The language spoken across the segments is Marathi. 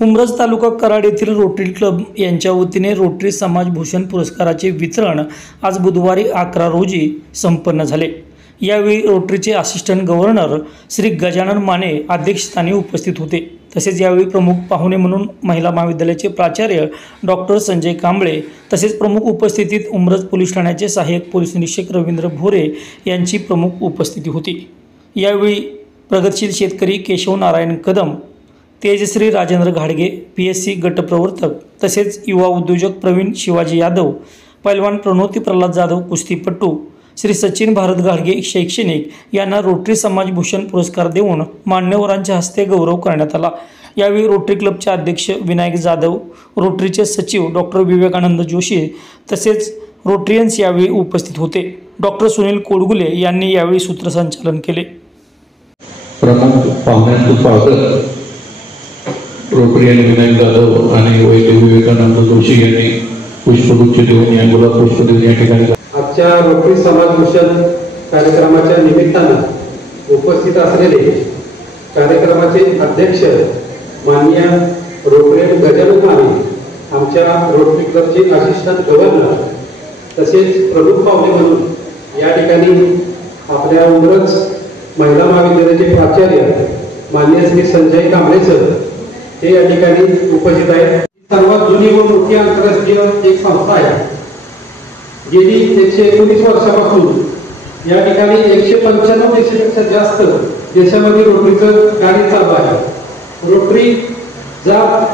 उमरज तालुका कराड येथील रोटरी क्लब यांच्या वतीने रोटरी समाज भूषण पुरस्काराचे वितरण आज बुधवारी 11 रोजी संपन्न झाले। यावेळी रोटरीचे असिस्टंट गव्हर्नर श्री गजानन माने अध्यक्षस्थानी उपस्थित होते। तसेच यावेळी प्रमुख पाहुणे म्हणून महिला महाविद्यालयाचे प्राचार्य डॉक्टर संजय कांबळे तसेच प्रमुख उपस्थितीत उमरज पोलीस ठाण्याचे सहाय्यक पोलीस निरीक्षक रवींद्र भोरे यांची प्रमुख उपस्थिती होती। यावेळी प्रगतशील शेतकरी केशव नारायण कदम, तेजश्री राजेंद्र घाडगे, PSC गटप्रवर्तक तसेच युवा उद्योजक प्रवीण शिवाजी यादव, पैलवान प्रणोती प्रल्हाद जाधव कुस्तीपट्टू, श्री सचिन भारत घाडगे शैक्षणिक यांना रोटरी समाज भूषण पुरस्कार देऊन मान्यवरांच्या हस्ते गौरव करण्यात आला। यावेळी रोटरी क्लबचे अध्यक्ष विनायक जाधव, रोटरीचे सचिव डॉक्टर विवेकानंद जोशी तसेच रोटरियन्स यावेळी उपस्थित होते। डॉक्टर सुनील कोडगुले यांनी यावेळी सूत्रसंचालन केले। प्रमुख पाहुण्यांचं स्वागत रोटरियन विनायक जाधव आणि वैद्य विवेकानंद जोशी यांनी पुष्पगुच्छ देऊन या गुलाब पुष्प देऊन या ठिकाणी आजच्या रोटरी समाज भूषण कार्यक्रमाच्या निमित्तानं उपस्थित असलेले कार्यक्रमाचे अध्यक्ष माननीय रोटरियन गजानन माने, आमच्या रोटरी क्लबचे असिस्टंट गव्हर्नर तसेच प्रमुख पाहुणे म्हणून या ठिकाणी आपल्या उमरज महिला महाविद्यालयाचे प्राचार्य माननीय श्री संजय कांबळे सर हे या ठिकाणी उपस्थित आहेत। सर्वात जुनी व मोठी आंतरराष्ट्रीय एक संस्था आहे। गेली 119 वर्षापासून या ठिकाणी 195 देशांपेक्षा जास्त देशामध्ये रोटरीचं कार्य चालू आहे। रोटरी जात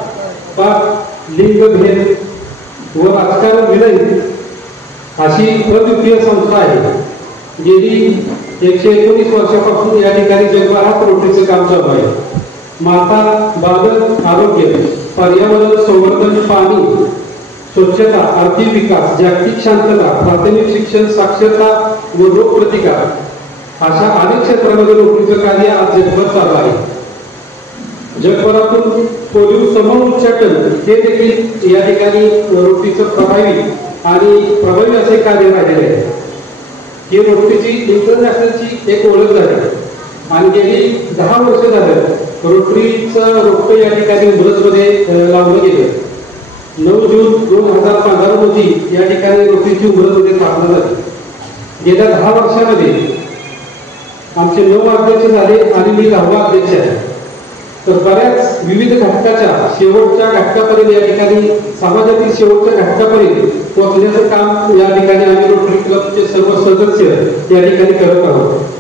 पात लिंगभेद व राजकारण विरहित अशी अद्वितीय संस्था आहे। गेली 119 वर्षापासून या ठिकाणी जगभरात रोटरीचं काम चालू आहे। माता बालक आरोग्य, पर्यावरण संवर्धन, पाणी, स्वच्छता, आर्थिक विकास, जागतिक शांतता, प्राथमिक शिक्षण, साक्षरता व रोग प्रतिकार अशा अनेक क्षेत्रामध्ये रोटरीचं कार्य आज जगभर चालू आहे। जगभरातून पोलिओ समूच्चाटन हे देखील या ठिकाणी रोटरीचं प्रभावी असे कार्य राहिलेले आहे। ही रोटरीची इंटरनॅशनलची एक ओळख झाली आणि गेली 10 वर्ष झालं रोटरीचं रोपटं या ठिकाणी उमरजमध्ये लावलं गेलं। 9 जून 2015 रोजी या ठिकाणी रोटरीची उमरजमध्ये स्थापना झाली। गेल्या 10 वर्षामध्ये आमचे 9 अध्यक्ष झाले आणि मी 10वा अध्यक्ष आहे। तर बऱ्याच विविध घटकाच्या शेवटच्या घटकापर्यंत या ठिकाणी समाजातील शेवटच्या घटकापर्यंत पोहोचण्याचं काम या ठिकाणी आम्ही रोटरी क्लबचे सर्व सदस्य या ठिकाणी करत आहोत।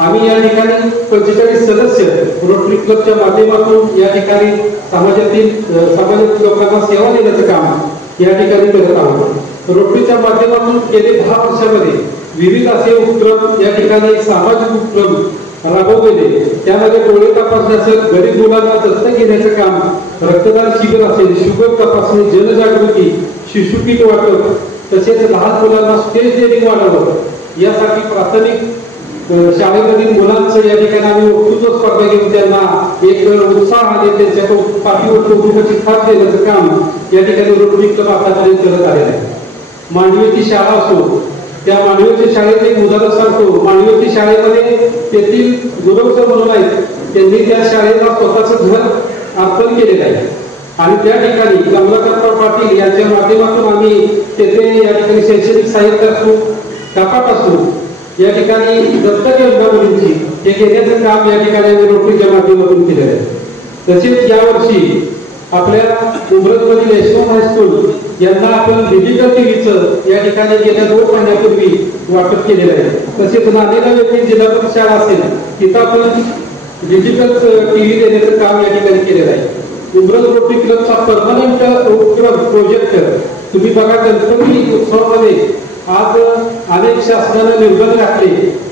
आम्ही या ठिकाणी 45 सदस्य रोटरी क्लबच्या माध्यमातून या ठिकाणी समाजातील लोकांना सेवा देण्याचं काम या ठिकाणी करत आहोत। रोटरीच्या माध्यमातून गेले 10 वर्षामध्ये विविध असे उपक्रम या ठिकाणी सामाजिक उपक्रम राबवलेले, त्यामध्ये डोळे तपासणी असेल, गरीब मुलांना दत्तक घेण्याचं काम, रक्तदान शिबिर असेल, शुगर तपासणी, जनजागृती, शिशु किट वाटप तसेच लहान मुलांना स्टेज डेअरिंग वाढवणं यासाठी प्राथमिक शाळेमधील मुलांचं या ठिकाणी आम्ही वक्तृत्व स्पर्धा घेऊन त्यांना एक उत्साह आणि त्यांच्या पाठीवर कौतुकाची थाप देण्याचं काम या ठिकाणी रोटरी क्लब आतापर्यंत करत आलेलं आहे। मांडवीची शाळा असो, त्या मांडवीच्या शाळेचं एक उदाहरण सांगतो। मांडवीच्या शाळेमध्ये तेथील गुरव सर म्हणून आहेत, त्यांनी त्या शाळेला स्वतःचं घर अर्पण केलेलं आहे आणि त्या ठिकाणी कमलाकर पाटील यांच्या माध्यमातून आम्ही तेथे या ठिकाणी शैक्षणिक साहित्य असो, कपाट असो, या ठिकाणी दत्तक योजना मुलींची हे घेण्याचं काम या ठिकाणी आम्ही रोटरीच्या माध्यमातून केलेलं आहे। तसेच यावर्षी आपल्या उमरजमधील यशवंत हायस्कूल यांना आपण डिजिटल टीव्हीचं या ठिकाणी गेल्या 2 महिन्यापूर्वी वाटप केलेलं आहे। तसेच नांदेडला येथील जिल्हा परिषद शाळा असेल तिथं आपण डिजिटल टीव्ही देण्याचं काम या ठिकाणी केलेलं आहे। उमरज रोटरी क्लबचा परमनंट उपक्रम प्रोजेक्ट तुम्ही बघा, गणपती उत्सवामध्ये आज अनेक शासनाने निर्बंध घातले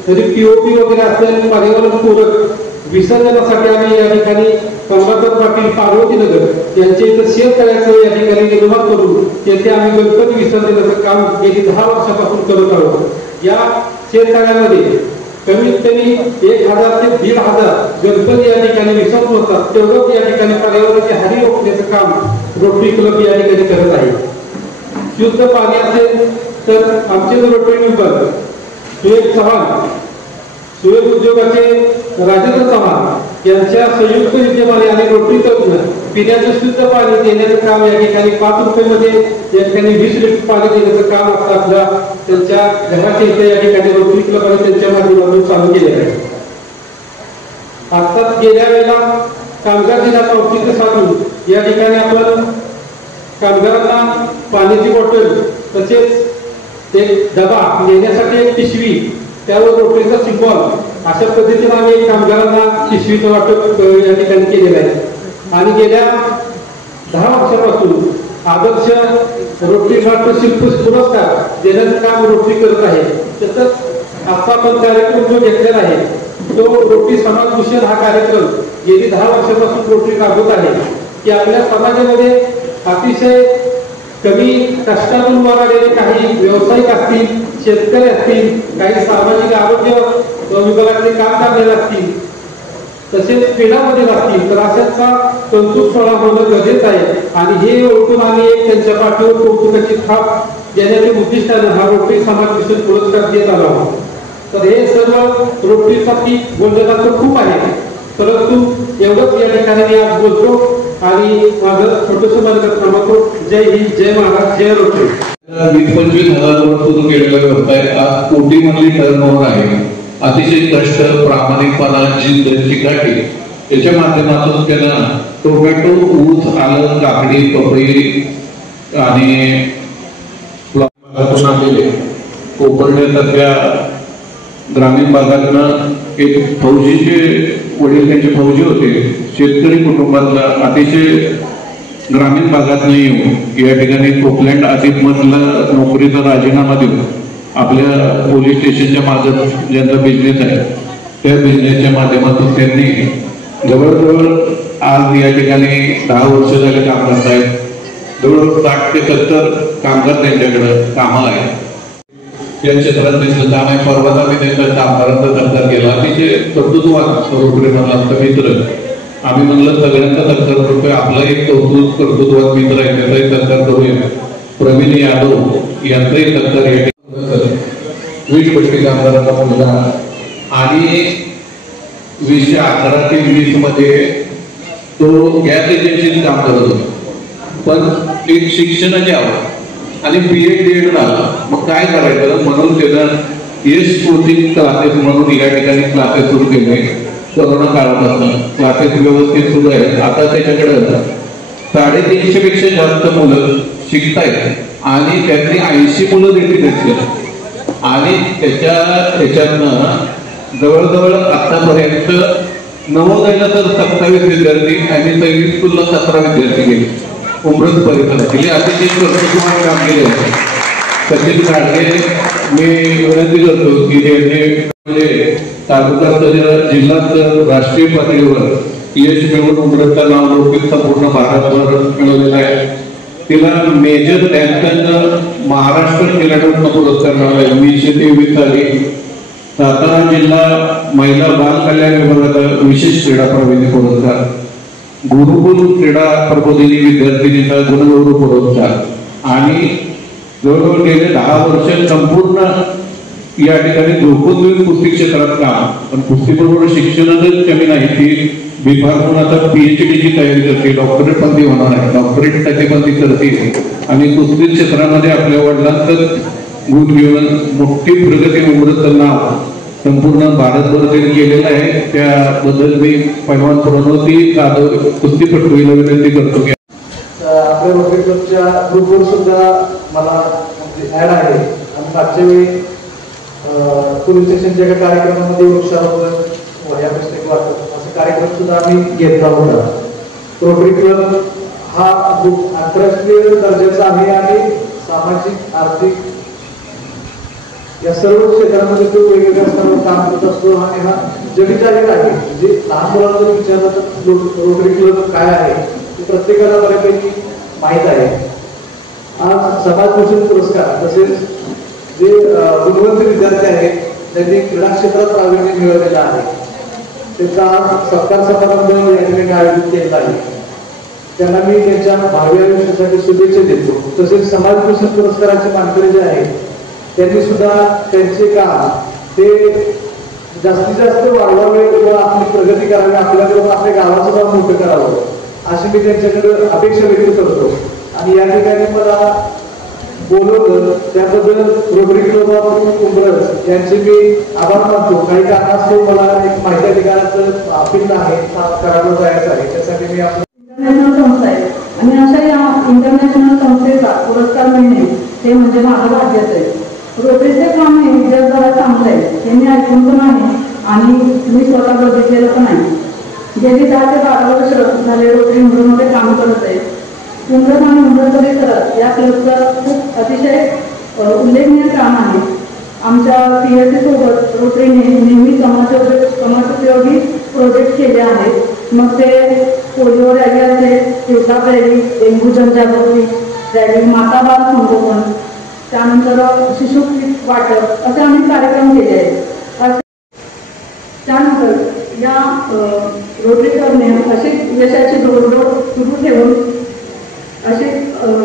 तरी POP वगैरे असेल पर्यावरणपूरक विसर्जनासाठी आम्ही या ठिकाणी कमलाकर पाटील पार्वतीनगर यांचे इथं शेततळ्याचं या ठिकाणी निर्माण करून तेथे आम्ही गणपती विसर्जनाचं काम गेली 10 वर्षापासून करत आहोत। या शेततळ्यामध्ये कमीत कमी 1000 ते 1500 गणपती या ठिकाणी विसर्जन होतात। तेवढंच या ठिकाणी पर्यावरणाची हानी रोखण्याचं काम रोटरी क्लब या ठिकाणी करत आहे। शुद्ध पाणी असेल तर आमचे रोटरी मेंबर सुरेश चव्हाण, सुरेश उद्योगाचे राजेंद्र चव्हाण यांच्या संयुक्त विद्यमाने आणि रोटरी तरुण पिण्याचं शुद्ध पाणी देण्याचं काम या ठिकाणी 5 रुपयामध्ये या ठिकाणी 20 लिटर पाणी देण्याचं काम आपल्या त्यांच्या घराच्या इथे या ठिकाणी रोटरी क्लबने त्यांच्या माध्यमातून चालू केलेलं आहे. आता गेल्या वेळेला कामगार दिनाचं औचित्य साधून या ठिकाणी आपण कामगारांना पाण्याची बॉटल तसेच एक डबा नेण्यासाठी एक पिशवी त्यावर रोटरीचा सिम्बॉल अशा पद्धतीने आम्ही कामगारांना पिशवीचं वाटप या ठिकाणी केलेलं आहे. आणि गेल्या 10 वर्षापासून आदर्श रोटरी शिल्प पुरस्कार देण्याचं काम रोटरी करत आहे. तसंच आता आपण कार्यक्रम जो घेतलेला आहे तो रोटरी समाज भूषण हा कार्यक्रम गेली 10 वर्षापासून रोटरी राबवत आहे की आपल्या समाजामध्ये अतिशय कमी कष्टातून वर आलेले काही व्यावसायिक असतील, शेतकरी असतील, काही सामाजिक आरोग्य विभागातले काम करणारे असतील, तसेच क्रीडामध्ये असतील, तर अशाचा कौतुक सोहळा होणं गरजेचं आहे. आणि हे ओळखून आम्ही एक त्यांच्या पाठीवर कौतुकाची थाप देण्याच्या उद्दिष्टाने हा रोटरी समाज भूषण पुरस्कार देत आलो आहोत. तर हे सर्व रोटरीसाठी बोलण्याचं खूप आहे, परंतु एवढंच या ठिकाणी मी आज बोलतो आणि माझं छोटंसं म्हणत थांबवतो. जय हिंद, जय महाराष्ट्र, जय रोटरी. 20-25 हजारावर सुरू केलेला व्यवसाय आज कोटीमधली टर्नओव्हर आहे. अतिशय कष्ट, प्रामाणिकपणा, जिद्द, चिकाटी याच्या माध्यमातून त्यांना टोमॅटो, ऊस, आलं, काकडी, पपई आणि भागातून आलेले कोकणसारख्या ग्रामीण भागातनं एक फौजीचे वडील त्यांचे फौजी होते, शेतकरी कुटुंबातला अतिशय ग्रामीण भागात नाही येऊन या ठिकाणी कोकलँड आदितमधला नोकरीचा राजीनामा देऊन आपल्या पोलीस स्टेशनच्या मागं ज्यांचा बिझनेस आहे त्या बिझनेसच्या माध्यमातून त्यांनी जवळजवळ आज या ठिकाणी 10 वर्ष झाले काम करत आहेत. जवळजवळ 60 ते 70 कामगार त्यांच्याकडे कामाला आहेत. या क्षेत्रात त्यांचं काम आहे. परवाच आम्ही त्यांच्या कामगारांचा सत्कार केला. अतिशय कर्तृत्ववान रोटरीमधला आमचा मित्र. आम्ही म्हणलं सगळ्यांचा सत्कार करतोय, आपला एक कर्तृत्ववान मित्र आहे त्याचाही सत्कार करूया. प्रवीण यादव यांचाही सत्कार या 20 कोटी कामगारांचा मुलगा आणि 2011 ते 20 मध्ये तो गॅस एजन्सीत काम करत होता. पण एक शिक्षणाची आवड आणि BEd DEd झाला. मग काय करायचं म्हणून त्यानं येस कोचिंग क्लासेस म्हणून या ठिकाणी क्लासेस सुरू केले. कोरोना काळापासून क्लासेस व्यवस्थित सुरू आहेत. आता त्याच्याकडे 350 पेक्षा जास्त मुलं शिकतायत आणि त्यातली 80 मुलं देखील आहेत. आणि त्याच्यातनं जवळजवळ आतापर्यंत नवोदयला तर 27 विद्यार्थी आणि सैनिक स्कूलला 17 विद्यार्थी गेले. उमरत परिसरातील अतिशय कर्तृत्ववान कामगिरी आहे. सचिन काढले मी विनंती करतो की म्हणजे तालुका जिल्हा राष्ट्रीय पातळीवर यश मिळवून उमरतचं नाव लौकिक संपूर्ण भारतभर मिळवलेलं आहे. तिला मेजर ध्यानचंद महाराष्ट्र क्रीडारत्न पुरस्कार मिळाला 2023 साली. सातारा जिल्हा महिला बाल कल्याण विभागाचा विशेष क्रीडा प्रवीण पुरस्कार, गुरुकुल क्रीडा प्रबोधिनी विद्यार्थिनीचा गुणगौरव पुरस्कार आणि जवळजवळ गेले 10 वर्ष संपूर्ण या ठिकाणी झोपून कुस्ती क्षेत्रात काम. पण कुस्तीबरोबर शिक्षणातच कमी नाही. ती विभागून आता PhD ची तयारी करते, डॉक्टरेट पण ती होणार आहे, डॉक्टरेटसाठी पण ती करते आणि कुस्ती क्षेत्रामध्ये आपल्या वडिलांचं गुण घेऊन मोठी प्रगती उमरतचं नाव संपूर्ण भारतभर त्यांनी केलेलं आहे. त्याबद्दल मी पैलवान प्रणवती जाधव कुस्तीपटूला विनंती करतो की आपल्या रोटरी क्लबच्या ग्रुपवर सुद्धा मला ऍड आहे. आणि मागच्या वेळी पोलीस स्टेशनच्या एका कार्यक्रमामध्ये वृक्षारोपण या पुस्तक वाटप असा कार्यक्रम सुद्धा आम्ही घेतला होता. रोटरी क्लब हा आंतरराष्ट्रीय दर्जाचा आहे आणि सामाजिक, आर्थिक या सर्व क्षेत्रामध्ये तो वेगवेगळ्या सर्व काम करत असतो आणि हा जगी जाहीर आहे. म्हणजे लहान मुलांना विचारलं तर रोटरी क्लब काय आहे ते प्रत्येकाला बऱ्यापैकी माहीत आहे. आज समाज भूषण पुरस्कार तसेच जे गुणवंत विद्यार्थी आहेत त्यांनी क्रीडा क्षेत्रात प्रावीण्य मिळवलेलं आहे त्याचा सत्कार समारंभ या ठिकाणी आयोजित केलेला आहे. त्यांना मी त्यांच्या भावी आयुष्यासाठी शुभेच्छा देतो. तसेच समाज भूषण पुरस्काराचे मानकरी जे आहेत त्यांनी सुद्धा त्यांचे काम ते जास्तीत जास्त वाढवावे व आपली प्रगती करावी, आपल्याकडून आपल्या गावाचं नाव मोठं करावं अशी मी त्यांच्याकडे अपेक्षा व्यक्त करतो. आणि या ठिकाणी मला बोलवलं त्याबद्दल रोटरी क्लब ऑफ उंबरज यांचे मी आभार मानतो. काही कारणास्तव मला एक माहिती अधिकाराचं अपील आहे, करायला जायचं आहे, त्यासाठी मी इंटरनॅशनल संस्था आहे आणि अशा या इंटरनॅशनल संस्थेचा पुरस्कार मिळणे हे म्हणजे माझं भाग्यच आहे. रोटरीचे काम हे जगभरात चांगलं आहे हे मी ऐकून पण आहे आणि मी स्वतः बघितलेलं पण आहे. गेली 10 ते 12 वर्ष झाले रोटरी उंबरमध्ये काम करत आहे. उंबरज आणि उंबरज परिसरात या क्लबचं खूप अतिशय उल्लेखनीय काम आहे. आमच्या PSC सोबत रोटरीने नेहमी समाजोपयोगी प्रोजेक्ट केले आहेत. मग ते पोलिओ रॅली असेल, हिवताप रॅली, डेंग्यू जनजागृती रॅली, माता बाल संगोपन, त्यानंतर शिशु किट वाटप असे अनेक कार्यक्रम केले आहेत. त्यानंतर या रोटरी क्लबने अशी यशाची दौड सुरू ठेवून अशी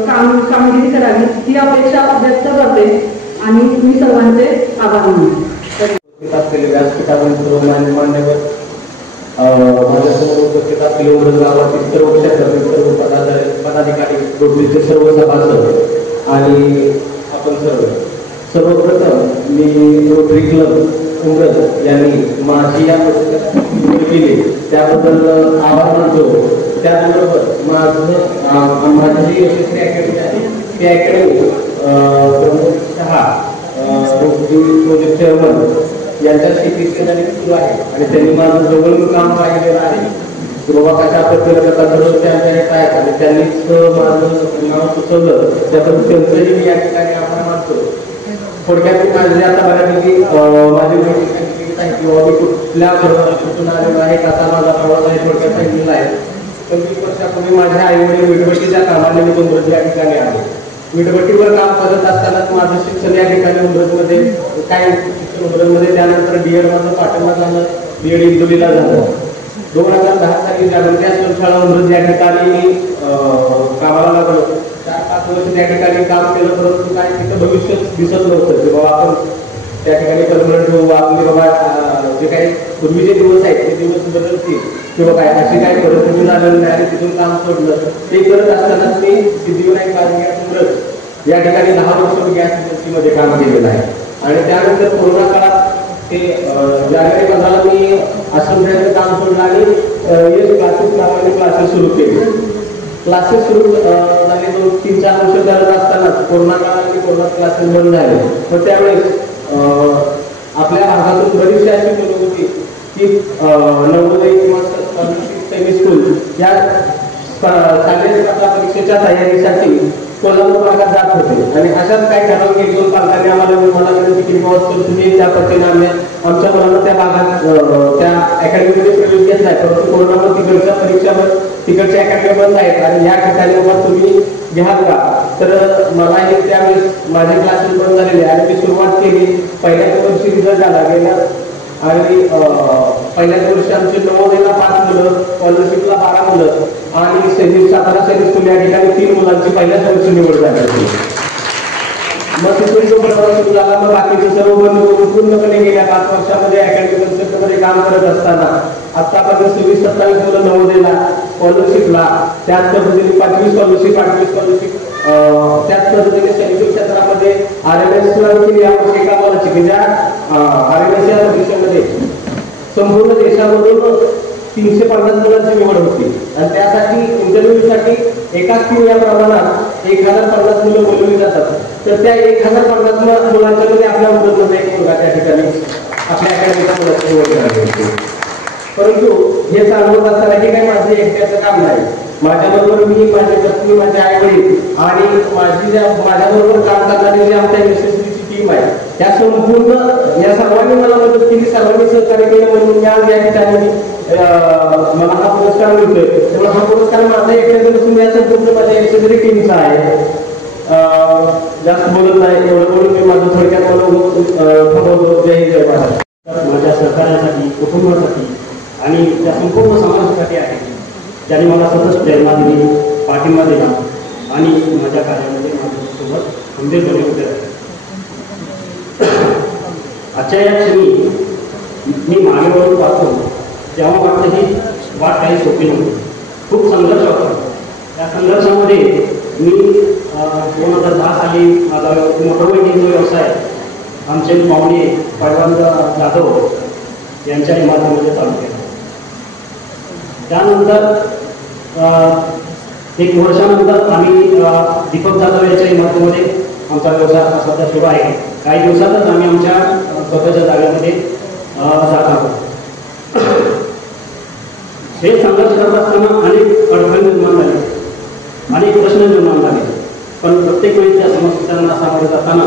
कामगिरी करावी ही अपेक्षा व्यक्त करते आणि मी सर्वांचे आभार मानते. असलेले व्यासपीठावरील मान्यवर माझ्यासमोर उपस्थित असलेले उंबरज गावातील सर्व क्षेत्रातील सर्व पदाधिकारी, रोटरीचे सर्व सभासद आणि आपण सर्वप्रथम मी रोटरी क्लब उंबरज यांनी माझी या पुस्तकात केली त्याबद्दल आभार मानतो. त्याचबरोबर माझी जी यशस्वी अकॅडमी आहे ती academy Pramod Shah project chairman यांच्या शेतीक्षेत्राने सुरू आहे आणि त्यांनी माझं जवळून काम पाहिलेलं आहे की बाबा कशा पद्धतीने दररोज त्यांच्या येत आहेत आणि त्यांनीच माझं नाव सुचवलं त्याबद्दल त्यांचंही मी या ठिकाणी आभार मानतो. थोडक्यात माझे आता बऱ्यापैकी माझी माहिती आहे किंवा मी कुठल्या कुठून आलेलो आहे कसा माझा प्रवास आहे थोडक्यात सांगितलेला आहे. 25 वर्षापूर्वी माझ्या आईवडील वीटभट्टीच्या कामाने उंबरज या ठिकाणी आले. वीटभट्टीवर काम करत असतानाच माझं शिक्षण या ठिकाणी उंबरजमध्ये काय शिक्षण उंबरजमध्ये त्यानंतर DED माझं पाठिंबा झालं, DED इंदोरीला झालं. 2010 साली जागृती आश्रमशाळा उंबरज या ठिकाणी मी कामाला लागलो. 4-5 वर्ष त्या ठिकाणी काम केलं परंतु काय तिथं भविष्य दिसत नव्हतं की बाबा आपण त्या ठिकाणी परमनंट होऊ, आपले बाबा जे काही पूर्वीचे दिवस आहेत ते दिवस बदलतील किंवा काय अशी काही परिस्थिती झालेली नाही आणि तिथून काम सोडलं. ते करत असतानाच मी सिद्धिविनायक गॅस उंबरज या ठिकाणी 10 वर्ष गॅस एजन्सीमध्ये काम केलेलं आहे. आणि त्यानंतर कोरोना काळात ते जानेवारी 15 मी आश्रमशाळेचं काम सोडलं आणि यश क्लासेस नावाने क्लासेस सुरू केले. क्लासेस सुरू झाले 2-3-4 वर्ष करत असतानाच कोरोना काळात कोरोना क्लासेस बंद झाले. तर त्यावेळेस आपल्या भागातून बरीचशी अशी मुलं होती की नवोदय किंवा सेमी स्कूल या शालेय परीक्षेच्या तयारीसाठी कोल्हापूर भागात जात होते आणि अशाच काही ठराविक 1-2 पालकांनी आम्हाला विनंती केली की तुम्ही त्या पद्धतीने आमच्या मुलांना त्या भागात त्या अकॅडमीमध्ये प्रवेश घेतलाय परंतु कोरोनामध्ये तिकडच्या परीक्षावर तिकडचे अकॅडमी बंद आहेत आणि या ठिकाणी बाबा तुम्ही घ्याल का. तर मलाही त्यावेळेस माझे क्लासेस बंद झालेले आणि मी सुरुवात केली. पहिल्याच वर्षी रिझल्ट आला गेला आणि पहिल्याच वर्षी आमचे नवोदयला 5 मुलं, स्कॉलरशिपला 12 मुलं आणि सातारा सैनिक स्कूल या ठिकाणी 3 मुलांची पहिल्याच वर्षी निवड झाली होती. मग तिथून जो प्रवास सुरू झाला मग बाकीचे सर्व बंद करून पूर्णपणे गेल्या 5 वर्षामध्ये अकॅडमिक कन्सेप्टमध्ये काम करत असताना आतापर्यंत 26-27 मुलं नवोदयला, स्कॉलरशिपला, त्याच पद्धतीने 5वी स्कॉलरशिप, 8वी स्कॉलरशिप, त्याच पद्धतीने सैनिक क्षेत्रामध्ये RMS केली यावर्षी एका मुलाची की ज्या RMS या परीक्षेमध्ये संपूर्ण देशामधून 350 मुलांची निवड होती आणि त्यासाठी इंटरव्ह्यूसाठी एकाच टीम या प्रमाणात 1050 मुलं बोलवली जातात. तर त्या 1050 मुलांच्यामध्ये आपल्या उंबरजमध्ये एक मुलगा त्या ठिकाणी आपल्या अकॅडमीच्या मुलाची निवड करावी होती. परंतु हे सांगत असताना की काही माझं एकट्याचं काम नाही. माझ्याबरोबर मी, माझे पत्नी, माझे आई वडील आणि माझ्याबरोबर काम करणारी जी आमच्या यशस्वीची टीम आहे त्या संपूर्ण या सर्वांनी मला मदत केली, सर्वांनी सहकार्य केलं म्हणून मी आज या ठिकाणी मला हा पुरस्कार मिळतोय. त्यामुळे हा पुरस्कार माझा एकट्याचा नसून या संपूर्ण माझ्या यशस्वी टीमचा आहे. जास्त बोलत नाही एवढं बोलून मी माझं थोडक्यात थांबवतो. जय जय महाराज. माझ्या सहकार्यासाठी, कुटुंबासाठी आणि त्या संपूर्ण समाजासाठी आहे त्यांनी मला सतत प्रेरणा दिली, पाठिंबा दिला आणि माझ्या कार्यामध्ये माझ्यासोबत खंबीरपणे उभे राहिले. आजच्या या क्षणी मी मागे वळून पाहतो तेव्हा वाटतं ही वाट काही सोपी नव्हती. खूप संघर्ष होता. त्या संघर्षामध्ये मी 2010 साली माझा मोटरबाईकिंगचा व्यवसाय आमचे पाहुणे पैलवान जाधव यांच्या इमारतीमध्ये चालू केला. त्यानंतर 1 वर्षानंतर आम्ही दीपक जाधव यांच्या इमारतीमध्ये आमचा व्यवसाय सध्या सुरू आहे. काही दिवसातच आम्ही आमच्या स्वतःच्या जागेमध्ये जात आहोत. हे संघर्ष करत असताना अनेक अडथळे निर्माण झाले, अनेक प्रश्न निर्माण झाले, पण प्रत्येक वेळी त्या समस्यांना सामोरे जाताना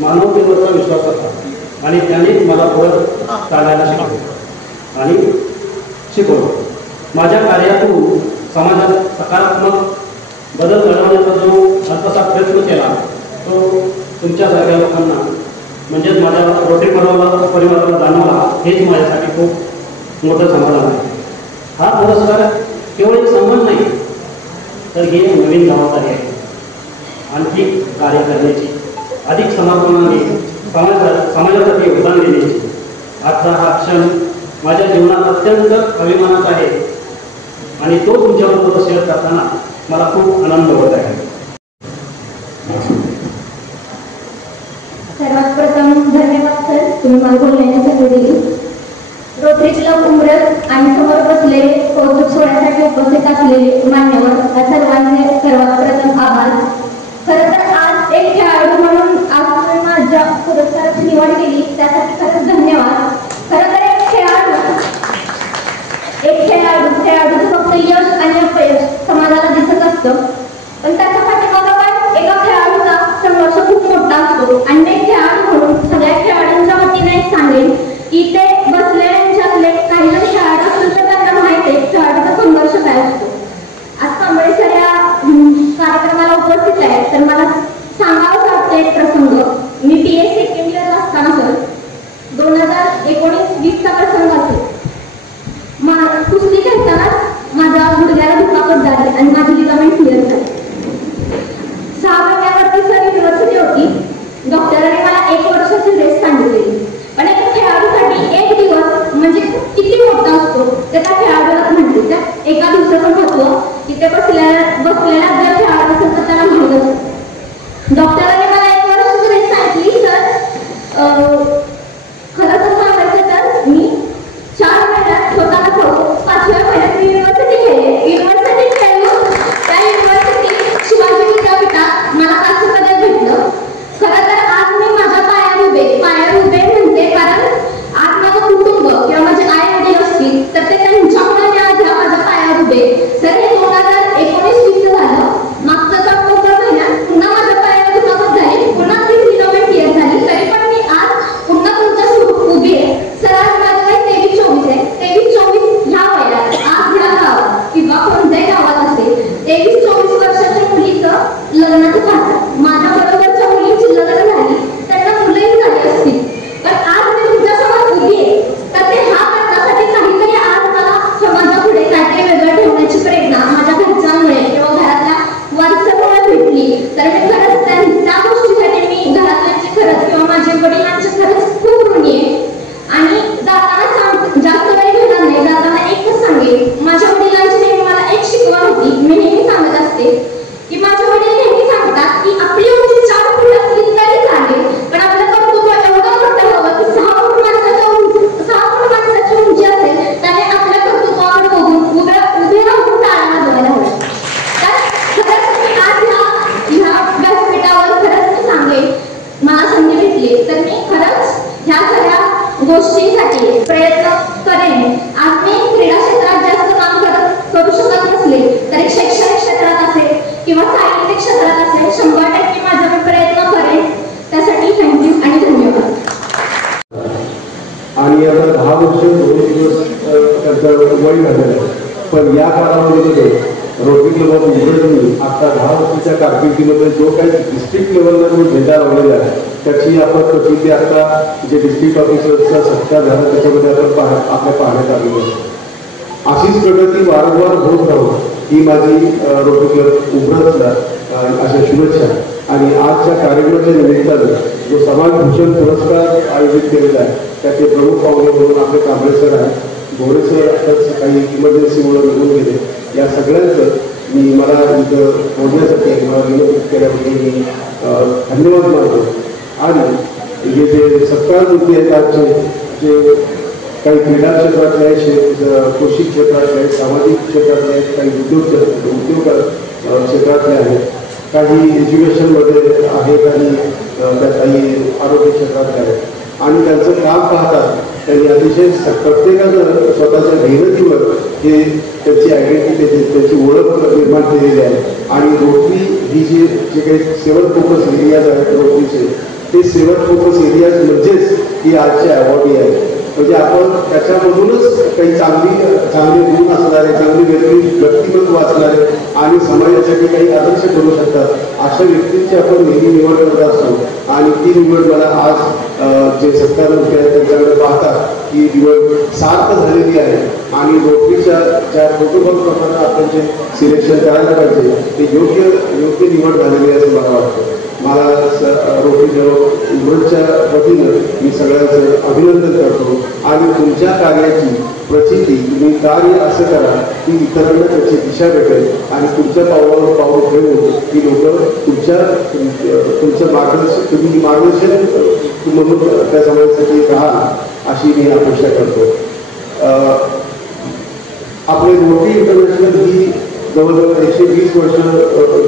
मानवतेवरचा विश्वास होता आणि त्याने मला पुढे चालायला शिकवलं आणि शिकवलं. माझ्या कार्यातून समाजात सकारात्मक बदल घडवण्याचा जो अल्पसा प्रयत्न केला तो तुमच्यासारख्या लोकांना म्हणजेच माझ्या रोटरी परिवाराला जाणवला, हेच माझ्यासाठी खूप मोठं समाधान आहे. हा पुरस्कार केवळ एक सन्मान नाही, तर ही नवीन जबाबदारी आहे. आणखी कार्य करण्याची, अधिक समर्पणाने समाजासाठी योगदान देण्याची. आजचा हा क्षण माझ्या जीवनात अत्यंत अभिमानाचा आहे आणि तो तुमच्याबरोबर शेअर करताना मला खूप आनंद होत आहे. सर्वात प्रथम धन्यवाद सर, तुम्ही मला बोलण्याची संधी दिली. रोटरी क्लब उमरत आणि समोर बसलेले कौतुक सोहळ्यासाठी उपस्थित असलेले मान्यवर या सर्वांचे सर्वात प्रथम आभार. खरं तर आज एक खेळाडू म्हणून आज तुम्ही माझ्या पुरस्काराची निवड केली त्यासाठी खरंच धन्यवाद. खरं तर एक खेळाडूचं फक्त यश आणि अपयश समाजाला दिसत असतं, पण त्याच्या पाठीमागे पण एका खेळाडूचा संघर्ष खूप मोठा असतो. आणि एक खेळाडू म्हणून सगळ्या खेळाडूंच्या वतीने एक सांगेन की ते बसलेल्यांच्यातले काही जण खेळाडू असतील तर त्यांना माहिती आहे खेळाडूचा संघर्ष काय असतो. आज कांबळे सर या कार्यक्रमाला उपस्थित आहेत, तर मला सांगावंच वाटतं एक प्रसंग. मी BA सेकंड इयरला असताना सर 2019-20चा प्रसंग असेल. कुस्ती खेळतानाच माझ्या गुडघ्याला दुखापत झाली आणि माझी लिगामेंट क्लिअर झाली. 6 महिन्यावरती सर युनिव्हर्सिटी होती. डॉक्टरांनी मला 1 वर्षाची रेस्ट सांगितलेली, पण एका खेळाडूसाठी 1 दिवस म्हणजे किती मोठा असतो ते त्या खेळाडूला म्हणते. त्या एका दिवसाचं महत्व तिथे बसलेला जर खेळाडू असेल तर त्याला माहीत असतं. डॉक्टरांनी मला 1 वर्षाची रेस्ट सांगितली. सर खरं तर सांगायचं तर मी 4 महिन्यात स्वतःला ठेवतो. 5व्या महिन्यात मी युनिव्हर्सिटी खेळून त्या युनिव्हर्सिटी शिवाजी विद्यापीठात मला असं पदक भेटलं. खरं तर आज मी माझ्या पायावर उभे म्हणते, कारण आज माझं कुटुंब किंवा माझे आई वडील असतील तर ते त्यांच्यामुळे मी आज माझ्या पायावर उभे. तर हे 2019-20 झालं. मागच्याच ऑक्टोबर महिन्यात पुन्हा माझ्या पायावर दुखापत झाली, पुन्हा ती लिगामेंट क्लिअर झाली, तरी पण मी आज पुन्हा तुमच्यासोबत उभी आहे. सर आज माझं वय 23-24 आहे. 23-24 ह्या वयात आज ह्या गावात किंवा कोणत्याही गावात असेल 23-24 वर्षाच्या मुलीचं लग्नाचं झालं, माझ्या बरोबरच्या मुलीची लग्न झाली, त्यांना मुलंही झाली असतील, पण आज मी तुमच्यासोबत उभी आहे. तर ते हा करण्यासाठी काहीतरी आज मला समाजापुढे काहीतरी वेगळं ठेवण्याची प्रेरणा माझ्या घरच्यांमुळे किंवा घरातल्या वारसामुळे भेटली. तर मी खरंच त्या गोष्टीसाठी मी घरातल्यांची खरंच किंवा माझ्या वडिलांची खरंच खूप ऋणी आहे. आणि जाताना जास्त वेळ घेणार नाही, जाताना एकच सांगेन, माझ्या वडिलांची नेहमी मला एक शिकवण होती. मी नेहमी सांगत असते की माझे वडील नेहमी सांगतात की आपली उंची 4 फूट असली तरी चालेल, पण आपलं कर्तृत्व एवढं मोठं हवं की 6 फूट माणसाची उंची असेल त्याने आपल्या कर्तृत्वावर बघून उभे राहून टाळ्या वाजवायला हवं. तर खरंच मी आज ह्या व्यासपीठावर खरंच मी सांगेन, मला संधी भेटली तर मी खरंच ह्या सगळ्या गोष्टींसाठी प्रयत्न करेन. आज मी क्रीडा क्षेत्रात जास्त काम करू शकत नसले तरी शैक्षणिक क्षेत्रात असेल किंवा साहित्य क्षेत्रात असेल 100% माझा मी प्रयत्न करेन. त्यासाठी थँक्यू आणि धन्यवाद. आणि आता 10 वर्ष 2 दिवस त्यांचं वय झालेलं आहे, पण या कालावधीमध्ये रोटरी क्लब ऑफ उमरठनी आता 10 वर्षाच्या कारकिर्दीमध्ये जो काही डिस्ट्रिक्ट लेवलला जो झेंडा लावलेला आहे त्याची आपण प्रसिद्धी आता जे डिस्ट्रिक्ट ऑफिसरचा सत्कार झाला त्याच्यामध्ये आपण आपल्या पाहण्यात आलेली आहे. अशीच प्रगती वारंवार होत राहू ही माझी रोटरी क्लब उमरठला अशा शुभेच्छा. आणि आजच्या कार्यक्रमाच्या निमित्तानं जो समाजभूषण पुरस्कार आयोजित केलेला आहे त्याचे प्रमुख पाहुणे म्हणून आपले कांबळे सर आहेत. गोरे सर आताच काही इमर्जन्सीमुळे निघून गेले. या सगळ्यांचं मला इथं बोलण्यासाठी मला विनंती केल्याबद्दल मी धन्यवाद मानतो. आणि हे जे सत्कार मुद्दे आहेत आजचे, जे काही क्रीडा क्षेत्रातले आहेत, कृषी क्षेत्रातले आहेत, सामाजिक क्षेत्रातले आहेत, काही उद्योग क्षेत्रातले आहेत, काही एज्युकेशनमध्ये आहेत आणि काही आरोग्य क्षेत्रातले आहेत. आणि त्यांचं काम पाहतात त्यांनी अतिशय प्रत्येकानं स्वतःच्या मेहनतीवर हे त्याची आयडेंटिटी त्याची ओळख निर्माण केलेली आहे. आणि रोटरी ही जे काही 7 फोकस एरियाज आहेत रोटरीचे, ते 7 फोकस एरियाज म्हणजेच ही आजची अवॉर्डी आहे. म्हणजे आपण त्याच्यामधूनच काही चांगले गुण असणारे, चांगले व्यक्तिमत्व असणारे आणि समाजासाठी काही आदर्श करू शकतात अशा व्यक्तींची आपण नेहमी निवड करत असतो. आणि ती निवड मला आज जे सत्कार मुख्य आहेत त्यांच्याकडे पाहतात की निवड सार्थ झालेली आहे. आणि रोटरीच्या ज्या प्रोटोकॉल प्रमाणे आपण जे सिलेक्शन करायला पाहिजे ते योग्य निवड झालेली आहे असं मला वाटतं. मला रोटरी उमरच्या वतीनं मी सगळ्यांचं अभिनंदन करतो. आणि तुमच्या कार्याची प्रचिती तुम्ही कार्य असं करा की इतरांना त्याची दिशा भेटेल आणि तुमच्या पावलावर पाऊल ठेवून की लोक तुमचं मार्गदर्शन म्हणून त्या समाजासाठी राहा अशी मी अपेक्षा करतो. आपले रोटरी इंटरनॅशनल ही जवळजवळ 120 वर्ष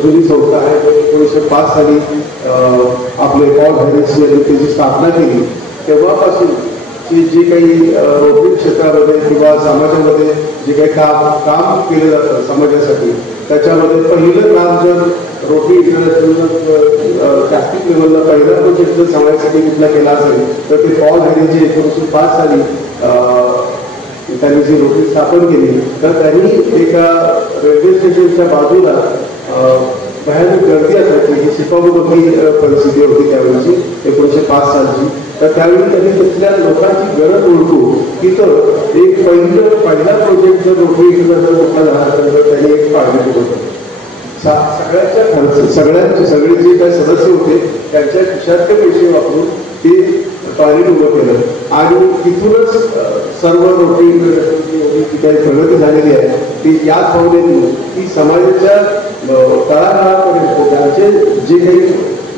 जुनी संस्था आहे. 1905 साली आपले पॉल हॅरिस यांनी त्याची स्थापना केली. तेव्हापासून की जे काही रोटरी क्षेत्रामध्ये किंवा समाजामध्ये जे काही काम केलं जातं समाजासाठी, त्याच्यामध्ये पहिलं काम जर रोटरी इंटरनॅशनल जागतिक लेवलला पहिला प्रोजेक्ट जर समाजासाठी कुठला केला असेल तर ते पॉल हॅरिस जे 1905 साली त्यांनी जी रोटरी स्थापन केली, तर त्यांनी एका रेल्वे स्टेशनच्या बाजूला भयानक गर्दी असायची. ही शिपामुखी परिस्थिती होती त्यावेळेची 1905 सालची. तर त्यावेळी त्यांनी तिथल्या लोकांची गरज ओळखू तिथं एक पहिला प्रोजेक्ट जर रोटरी इंटरनॅशनल मोठा झाला तर त्यांनी एक पाडलं होतं. सगळ्यांच्या खर्च सगळे जे काही सदस्य होते त्यांच्या खिशातले पैसे वापरून ते टॉयलेट उभं केलं. आणि तिथूनच सर्व रोटरी जी काही प्रगती झालेली आहे ती याच भावनेतून की समाजाच्या तळागाळापर्यंत त्यांचे जे काही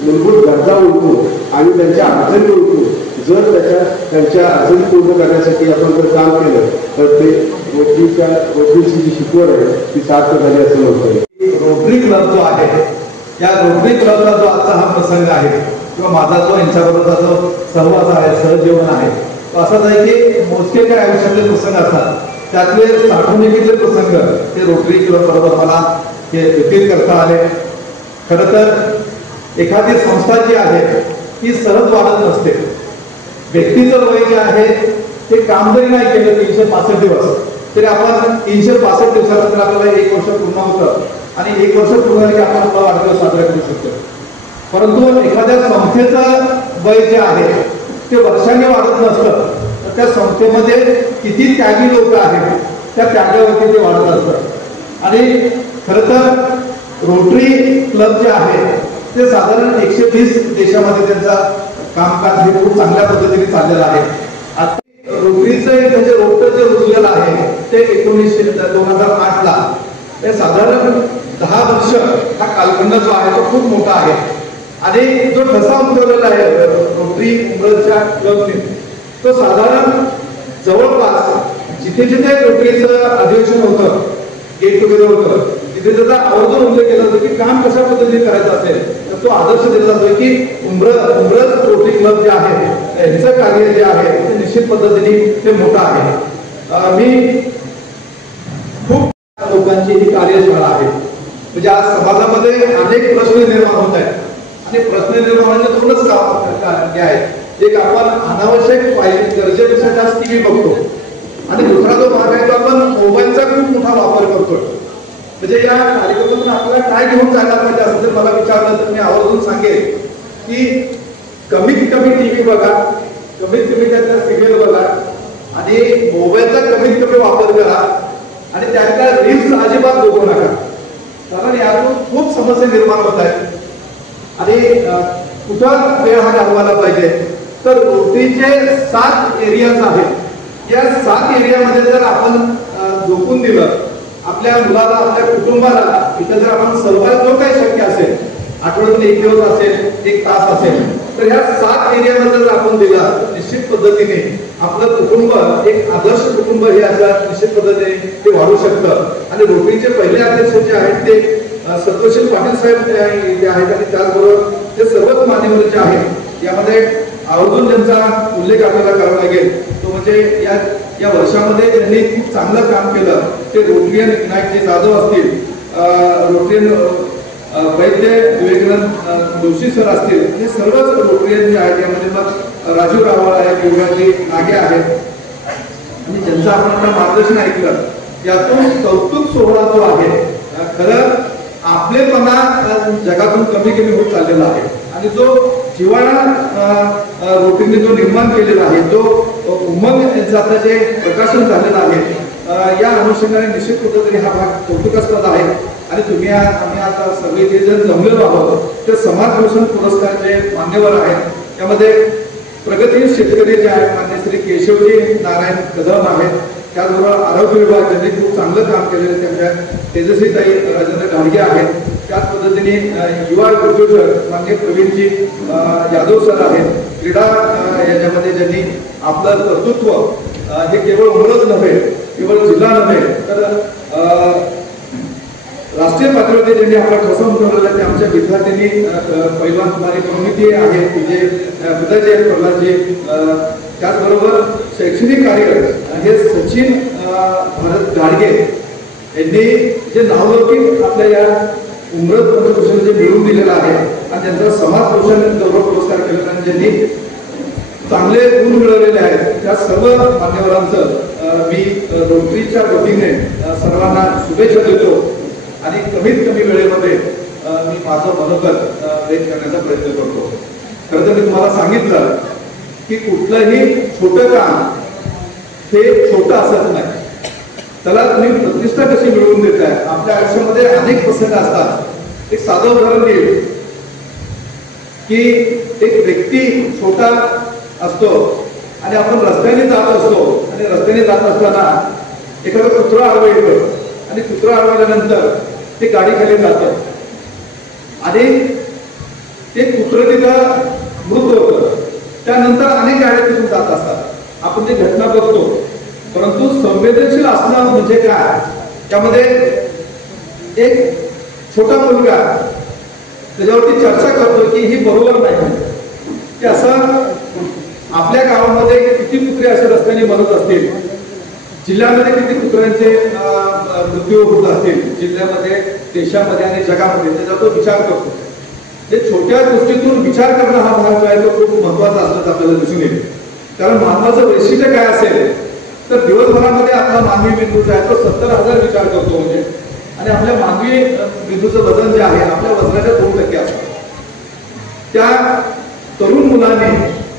मूलभूत गरजा ओळखून आणि त्यांच्या अडचणी ओळखून जर त्यांच्या अडचणी पूर्ण करण्यासाठी आपण जर काम केलं तर ते रोटरीची जी शिकवण आहे ती सार्थ झाली असं म्हणतो. रोटरी क्लब जो आहे या रोटरी क्लबचा जो आजचा हा प्रसंग आहे किंवा माझा जो यांच्याबरोबरचा जो सहवास आहे, सहजीवन आहे, तो असाच आहे की मोजके काय आयुष्यातले प्रसंग असतात त्यातले साठवणुकीतले प्रसंग ते रोटरी क्लब बरोबर मला हे रिपीट करता आले. खरं तर एखादी संस्था जी आहे ती सहज वाढत नसते. व्यक्तीचं वय जे आहे ते काम जरी नाही केलं 365 दिवस तरी आपण 365 दिवसानंतर आपल्याला 1 वर्ष पूर्ण होतं आणि 1 वर्ष पूर्ण झालं की आपण आपला वाढदिवस साजरा करू शकतो. परंतु एखाद्या संस्थेचं वय जे आहे ते वर्षाने वाढत नसतं तर त्या संस्थेमध्ये किती त्यागी लोक आहेत त्या त्यागावरती ते वाढत असतं. आणि खरं तर रोटरी क्लब जे आहे ते साधारण 120 देशामध्ये त्यांचा कामकाज हे खूप चांगल्या पद्धतीने चाललेलं आहे. आता रोटरीचं त्याचे रोपटं जे उचललेलं आहे ते 2008ला ते साधारण 10 वर्ष हा कालखंड जो आहे तो खूप मोठा आहे. आणि जो ठसा उमटवलेला आहे रोटरी उमरच्या क्लबने तो साधारण जवळपास जिथे जिथे रोटरीचं अधिवेशन होतं, गेट टुगेदर होतं, तिथे त्याचा आवर्जून उल्लेख केला जातो की काम कशा पद्धतीने करायचं असेल तर तो आदर्श दिला जातो की उमरज रोटरी क्लब जे आहे यांचं कार्य जे आहे ते निश्चित पद्धतीने ते मोठं आहे. मी खूप लोकांची ही कार्यशाळा आहे. म्हणजे आज समाजामध्ये अनेक प्रश्न निर्माण होत आहेत आणि प्रश्न निर्माण होण्याचे दोनच कारणे आहेत. एक आपण अनावश्यक गरजेपेक्षा जास्त टीव्ही बघतो आणि दुसरा जो भाग आहे तो आपण मोबाईलचा खूप मोठा वापर करतोय. म्हणजे या कार्यक्रमातून आपल्याला काय घेऊन जायला पाहिजे असं जर मला विचारलं तर मी आवर्जून सांगेन की कमीत कमी टीव्ही बघा, कमीत कमी त्यातल्या सिरियल बघा आणि मोबाईलचा कमीत कमी वापर करा आणि त्यातल्या रील्स अजिबात बघू नका. कारण यातून खूप समस्या निर्माण होत आहेत. आणि कुठं वेळ हा घालवायला पाहिजे. तर रोटरीचे 7 एरियाज आहेत. या 7 एरियामध्ये जर आपण झोकून दिलं आपल्या मुलाला, आपल्या कुटुंबाला, इथं जर आपण सहभाग जो काही शक्य असेल, आठवड्यातून 1 दिवस असेल, 1 तास असेल, तर ह्या 7 एरियामध्ये जर आपण दिला तर निश्चित पद्धतीने आपलं कुटुंब एक आदर्श कुटुंब हे असं निश्चित पद्धतीने ते वाढू शकतं. आणि रोटरीचे पहिले अध्यक्ष जे आहेत ते सत्वशील पाटील साहेब जे आहेत आणि त्याचबरोबर ते सर्वच मान्यवर जे आहेत यामध्ये आवर्जून ज्यांचा उल्लेख आपल्याला करावा लागेल तो म्हणजे या वर्षामध्ये त्यांनी खूप चांगलं काम केलं ते रोटरियन विनायकजी जाधव असतील, रोटरियन वैद्य विवेकानंद जोशी सर असतील, हे सर्वच रोटरियन जे आहेत यामध्ये मग राजीव रावळ आहेत, योगाजी नागे आहेत आणि ज्यांचं आपण मार्गदर्शन ऐकलं यातून कौतुक सोहळा जो आहे खरं आपलेपणा जगातून कमी कमी होत चाललेला आहे. आणि जो जिव्हाळा रोटरीने जो निर्माण केलेला आहे, जो उमंग जाता जे प्रकाशन झालेलं आहे, या अनुषंगाने निश्चित पद्धतीने हा भाग कौतुकास्पद आहे. आणि आम्ही आता सगळे जे जण जमलेलो आहोत ते समाजभूषण पुरस्कारचे मान्यवर आहेत. त्यामध्ये प्रगतीशील शेतकरी जे आहेत मान्य श्री केशवजी नारायण कदम आहेत, त्याचबरोबर आरोग्य विभाग त्यांनी खूप चांगलं काम केलेलं त्यांच्या तेजस्वीताई राजेंद्र घाडगे आहेत. त्याच पद्धतीने युवा उद्योजक मान्य प्रवीणजी यादव सर आहेत. क्रीडा याच्यामध्ये ज्यांनी आपलं कर्तृत्व हे केवळ उमरच नव्हे, केवळ जिल्हा नव्हे तर राष्ट्रीय पातळीवरती ज्यांनी आपला ठसा उमटवलेला ते आमच्या विद्यार्थ्यांनी पैलवान कुमारी प्रमिती आहे जे पिताजी आहेत प्रल्हादजी. त्याचबरोबर शैक्षणिक कार्य हे सचिन भरत गाडगे यांनी जे नावलौकिक आपल्या या उमरत पंचभूषण जे मिळवून दिलेलं आहे आणि त्यांचा समाजभूषण गौरव पुरस्कार केलेला आणि ज्यांनी चांगले गुण मिळवलेले आहेत त्या सर्व मान्यवरांचं मी रोटरीच्या वतीने सर्वांना शुभेच्छा देतो. आणि कमीत कमी वेळेमध्ये मी माझं मनोगत व्यक्त करण्याचा प्रयत्न करतो. खरं तर मी तुम्हाला सांगितलं की कुठलंही छोटं काम हे छोटं असत नाही, त्याला तुम्ही प्रतिष्ठा कशी मिळवून देताय. आपल्या आयुष्यामध्ये अनेक प्रसंग असतात. एक साधं उदाहरण देईल की एक व्यक्ती छोटा असतो आणि आपण रस्त्याने जात असतो आणि रस्त्याने जात असताना एखादा कुत्रा आडवा येतो आणि कुत्रा आडवल्यानंतर ते गाडी खाली जातं आणि ते कुत्रं तिथं मृत होतं. त्यानंतर अनेक गाड्या तिथून जात असतात. आपण ती घटना बघतो, परंतु संवेदनशील असणं म्हणजे काय, त्यामध्ये एक छोटा मुलगा त्याच्यावरती चर्चा करतो की ही बरोबर नाही की असं आपल्या गावामध्ये किती कुत्रे असे रस्त्याने मरत असतील, जिल्ह्यामध्ये किती कुत्र्यांचे मृत्यू होत असतील, जिल्ह्यामध्ये, देशामध्ये आणि जगामध्ये, त्याचा तो विचार करतो. जे छोट्या गोष्टीतून विचार करणं हा भाग जो आहे तो खूप महत्वाचा असल्याचं आपल्याला दिसून येईल. कारण मानवाचं वैशिष्ट्य काय असेल तर दिवसभरामध्ये आपला मानवी मेंदू जो आहे तो 70,000 विचार करतो म्हणजे, आणि आपल्या मानवी मेंदूचं वजन जे आहे आपल्या वजनाच्या 2% असतं. त्या तरुण मुलांनी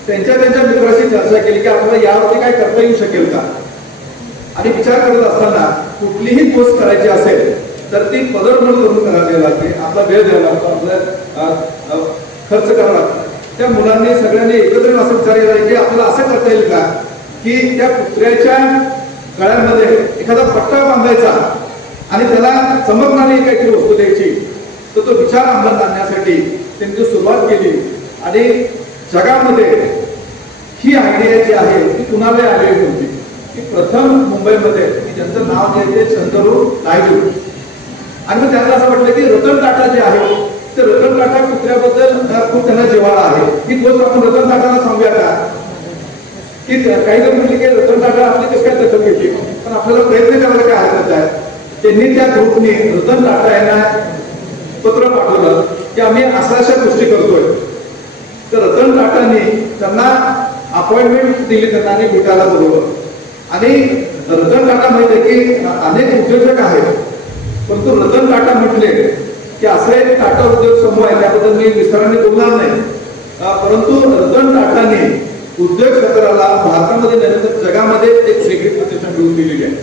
त्यांच्या मित्राशी चर्चा केली की आपल्याला यावरती काय करता येऊ शकेल का. आणि विचार करत असताना कुठलीही गोष्ट करायची असेल तर ती पदरमोड करून करावी लागते, आपला वेळ द्यावा लागतो, आपला खर्च करावा लागतो. त्या मुलांनी सगळ्यांनी एकत्र असं विचार केला की आपल्याला असं करता येईल का की त्या कुत्र्याच्या गळ्यामध्ये एखादा पट्टा बांधायचा आणि त्याला चमकणारी काहीतरी वस्तू द्यायची. तर तो विचार अंमलात आणण्यासाठी त्यांनी सुरुवात केली. आणि जगामध्ये ही आयडिया जी आहे ती कुणाला आलेली होती की प्रथम मुंबईमध्ये ज्यांचं नाव जे आहे ते चंद्रू नायडू. आणि मग त्यांना असं वाटलं की रतन टाटा जे आहे ते रतन टाटा कुत्र्याबद्दल खूप त्यांना जिव्हाळा आहे, ही गोष्ट आपण रतन टाटाला सांगूया का. की काही जण म्हटले की रतन टाटा आपली कशी काय दखल घेतली, पण आपल्याला प्रयत्न करायला काय हरकत आहे. त्यांनी त्या ग्रुपने रतन टाटा यांना पत्र पाठवलं की आम्ही अशा गोष्टी करतोय. तर रतन टाटांनी त्यांना अपॉइंटमेंट दिली त्यांना आणि भेटायला बोलवलं. आणि रतन टाटा माहिती आहे की अनेक उद्योजक आहेत, परंतु रतन टाटा म्हटले की असं एक टाटा उद्योग समूह आहे, त्याबद्दल मी विस्ताराने बोलणार नाही, परंतु रतन टाटांनी उद्योग क्षेत्राला भारतामध्ये नाही तर जगामध्ये एक वेगळी प्रतिष्ठा मिळवून दिलेली आहे.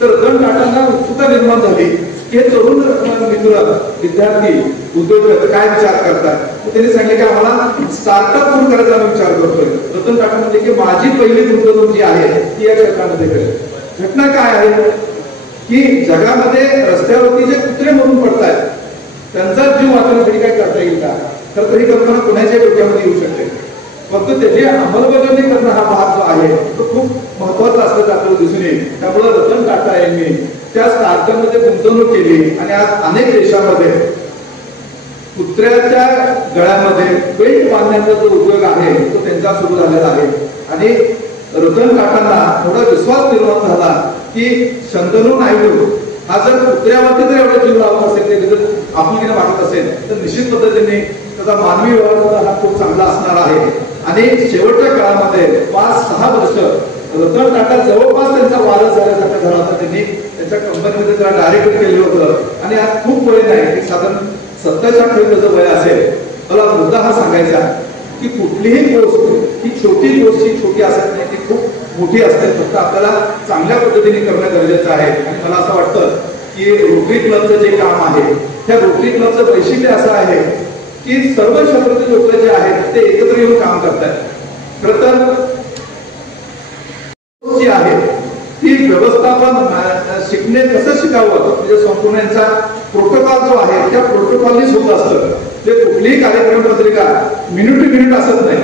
तर रतन टाटांना उत्सुकता निर्माण झाली की हे तरुण मित्र विद्यार्थी उद्योजक काय विचार करतात. तर त्यांनी सांगितलं की आम्हाला स्टार्टअप सुरू करायचा आम्ही विचार करतोय. रतन टाटा म्हणले की माझी पहिली गुंतवणूक जी आहे ती या क्षेत्रामध्ये करेल. घटना काय आहे की जगामध्ये रस्त्यावरती जे कुत्रे मरून पडतायत त्यांचा जीव वाचवण्यासाठी काय करता येईल का, तर ही कल्पना कोणाच्या डोक्यामध्ये येऊ शकते. फक्त त्याची अंमलबजावणी करणं हा भाग जो आहे तो खूप महत्वाचा असल्याचं आपल्याला दिसून येईल. त्यामुळे रतन टाटा यांनी त्या स्टार्टअपमध्ये गुंतवणूक केली आणि आज अनेक देशामध्ये कुत्र्याच्या गळ्यामध्ये बेल्ट बांधण्याचा जो उद्योग आहे तो त्यांचा सुरू झालेला आहे. आणि रतन टाटांना थोडा विश्वास निर्माण झाला की शंतनू नायडू हा जर कुत्र्यावरती जर एवढा जीव लावत असेल, ते जर आपुलकीने वाटत असेल तर निश्चित पद्धतीने त्याचा मानवी व्यवहार हा खूप चांगला असणार आहे. आणि शेवटच्या काळामध्ये 5-6 वर्ष रतन टाटा जवळपास त्यांचा वारस झाल्यासारखा झाला होता. त्यांनी त्यांच्या कंपनीमध्ये त्याला डायरेक्टर केलं होतं आणि आज खूप वय नाही की साधारण 27-28 वय असेल. मला मुद्दा हा सांगायचा की कुठलीही गोष्ट ही छोटी गोष्ट ही छोटी असत नाही, ती खूप मोठी असते. फक्त आपल्याला चांगल्या पद्धतीने करणं गरजेचं आहे. आणि मला असं वाटतं की रोटरी क्लबचं जे काम आहे त्या रोटरी क्लबचं वैशिष्ट्य असं आहे की सर्व क्षेत्रातील लोक जे आहेत ते एकत्र येऊन काम करतात. खरं तर जी आहे ती व्यवस्थापन शिकणे कसं शिकावं म्हणजे संपूर्ण यांचा प्रोटोकॉल जो आहे त्या प्रोटोकॉलनीच होत असतं. ते कुठलीही कार्यक्रम पत्रिका मिनिट टू मिनिट असत नाही.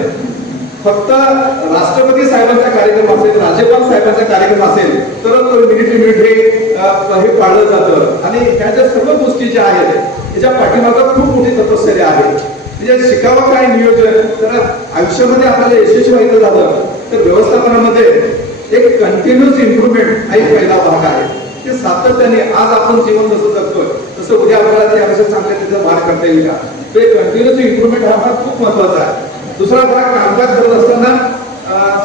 फक्त राष्ट्रपती साहेबांचा कार्यक्रम असेल, राज्यपाल साहेबांचा कार्यक्रम असेल तर मिनिट टू मिनिट हे पाळलं जातं. आणि ह्या ज्या सर्व गोष्टी ज्या आहेत त्याच्या पाठीमागं खूप मोठी तपश्चर्या आहे. म्हणजे शिकावं काय नियोजन, तर आयुष्यामध्ये आपल्याला यशस्वी व्हायचं झालं तर व्यवस्थापनामध्ये एक कंटिन्युअस इम्प्रुव्हमेंट हा एक पहिला भाग आहे. ते सातत्याने आज आपण जीवन जसं जगतोय तसं उद्या आपल्याला त्यापेक्षा चांगल्या तिथं भाग करता येईल का, ते कंटिन्युअस इम्प्रुव्हमेंट हा भाग खूप महत्वाचा आहे. दुसरा भाग कामकाज करत असताना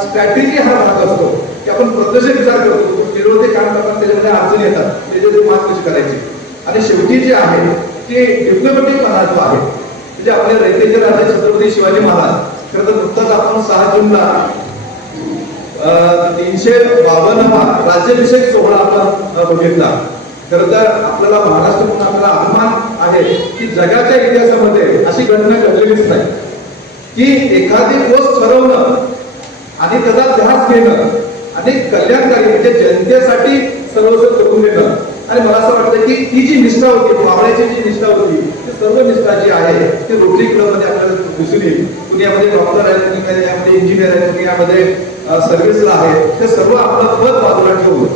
स्ट्रॅटेजी हा भाग असतो की आपण प्रत्यक्ष विचार करतो विरोधी काम करताना त्याच्यामध्ये अडचणी येतात, त्याच्याची मात कशी करायची. आणि शेवटी जे आहे ते डिप्लोमॅटिकपणा जो आहे म्हणजे आपल्या रयतेचे राजे छत्रपती शिवाजी महाराज खरं तर नुकताच आपण 6 जूनला 352 राज्याभिषेक सोहळा आपण बघितला. खरं तर आपल्याला महाराष्ट्र म्हणून आपल्याला अभिमान आहे की जगाच्या इतिहासामध्ये अशी घटना घडलेलीच नाही की एखादी गोष्ट ठरवणं आणि त्याचा ध्यास घेणं आणि कल्याणकारी म्हणजे जनतेसाठी सर्वस्व करून देणं. आणि मला असं वाटतं की ती जी निष्ठा होती, मावळ्याची जी निष्ठा होती, ती सर्व निष्ठा जी आहे ती रोटरी क्लबमध्ये आपल्याला दिसून येईल. पुण्यामध्ये डॉक्टर आहे, पुण्यामध्ये इंजिनियर आहे, पुण्यामध्ये सर्व्हिसला आहे, ते सर्व आपलं पद बाजूला ठेवून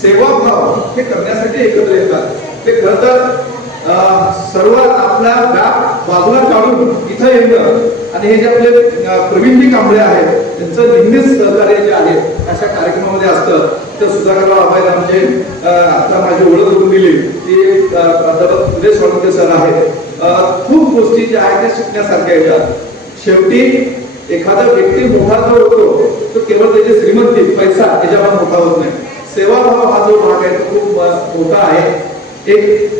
सेवाभाव हे करण्यासाठी एकत्र येतात. ते खरं तर सर्व आपल्या व्याप बाजूला काढून इथं येणं आणि हे जे आपले प्रवीणजी कांबळे आहेत त्यांचं नेहमीच सहकार्य जे आहे अशा कार्यक्रमामध्ये असतं. तर सुधाकरराव आबायला म्हणजे आता माझी ओळख करून दिली ती प्राध्यापक सुरेश वाळुंके सर आहेत. खूप गोष्टी ज्या आहेत त्या शिकण्यासारख्या येतात. शेवटी एखादा व्यक्ती मोठा जो होतो तो केवळ त्याची श्रीमंती पैसा याच्यावर मोठा होत नाही. सेवाभाव हा जो भाग आहे तो खूप मोठा आहे. एक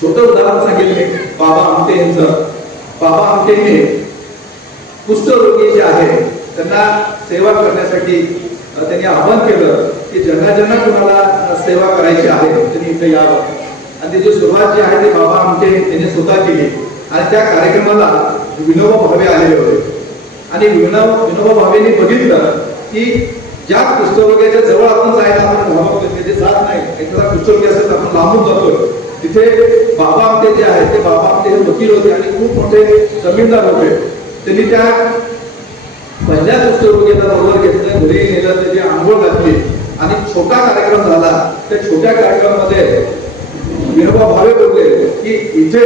छोटं उदाहरण सांगितले बाबा आमटे यांचं. बाबा आमटे हे कुष्ठरोगी जे आहे त्यांना सेवा करण्यासाठी त्यांनी आवाहन केलं की ज्यांना ज्यांना कुणाला सेवा करायची आहे त्यांनी इथे यावं. आणि त्याची सुरुवात जी आहे ती बाबा आमटे यांनी स्वतः केली. आणि त्या कार्यक्रमाला विनोबा भावे आलेले होते. आणि विनोबा भावेंनी बघितलं की ज्या कुष्ठरोग्याच्या जवळ आपण जायला आपण भावतो तिथे जात नाही. एखादा कुष्ठरोगी असेल तर आपण लांबून जातो. तिथे बाबा आमटे जे आहेत ते बाबा आमटे हे वकील होते आणि खूप मोठे जमीनदार होते. त्यांनी त्या पहिल्या कुष्ठरोग्याला बरोबर घेतलं, घरी नेलं, त्याची आंघोळ घातली आणि छोटा कार्यक्रम झाला. त्या छोट्या कार्यक्रमामध्ये विनोबा भावे बोलले की इथे